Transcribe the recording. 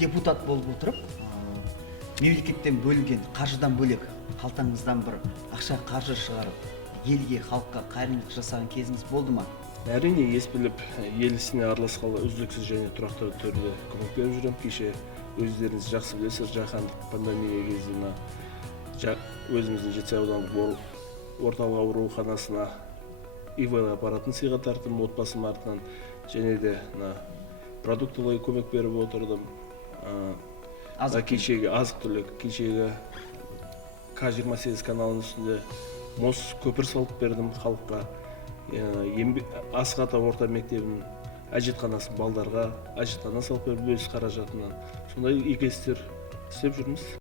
депутат болып отырып, мемлекеттен бөлінген қаржыдан бөлек қалтаңыздан бір ақша қаржы шығарып, елге, халыққа қайырымдылық жасаған кезіңіз болды ма? Әрине, ес біліп, ел ісіне араласқалы үздіксіз және тұрақты түрде көмек беріп жүрем. Кеше өздеріңіз жақсы білесіздер, жаһандық пандемия кезінде өзіміздің Жетісай аудандық орталық ауруханасына ИВЛ аппаратын сыйға тарттым, отбасым артынан, және де продуктылай көмек беріп отырдым. Кешегі азық-түлік, кешегі К28 каналының үстінде мост көпір салып бердім халыққа. Асық ата орта мектебінің әжетханасын балдарға әжетхана салып беріп өз қаражатынан. Сондай игі істер істеп жүрміз.